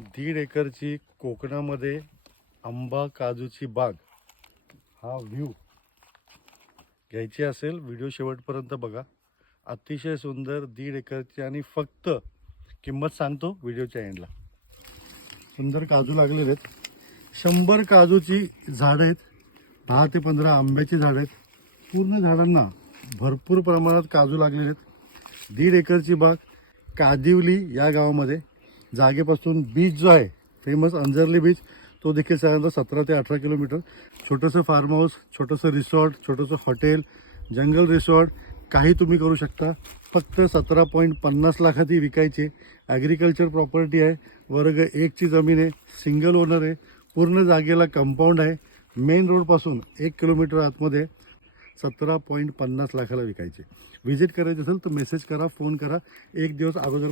दीड एकरची कोकणामध्ये आंबा काजूची बाग हा व्ह्यू घ्यायची असेल व्हिडिओ शेवटपर्यंत बघा. अतिशय सुंदर दीड एकरची आणि फक्त किंमत सांगतो व्हिडिओच्या एंडला. सुंदर काजू लागलेले आहेत. शंभर काजूची झाडं आहेत. दहा ते पंधरा आंब्याची झाडं आहेत. पूर्ण झाडांना भरपूर प्रमाणात काजू लागलेले आहेत. दीड एकरची बाग कादिवली या गावामध्ये. जागेपासून बीच जो आहे फेमस अंजरली बीच तो देखील साधारणतः सतरा ते अठरा किलोमीटर. छोटंसं फार्म हाऊस छोटंसं रिसॉर्ट छोटंसं हॉटेल जंगल रिसॉर्ट काही तुम्ही करू शकता. फक्त सतरा पॉईंट पन्नास लाखात ही विकायची ॲग्रिकल्चर प्रॉपर्टी आहे. वर्ग एकची जमीन आहे. सिंगल ओनर आहे. पूर्ण जागेला कंपाऊंड आहे. मेन रोडपासून एक किलोमीटर आतमध्ये सतरा पॉईंट पन्नास लाखाला विकायचे व्हिजिट करायचं असेल तर मेसेज करा फोन करा. एक दिवस अगोदर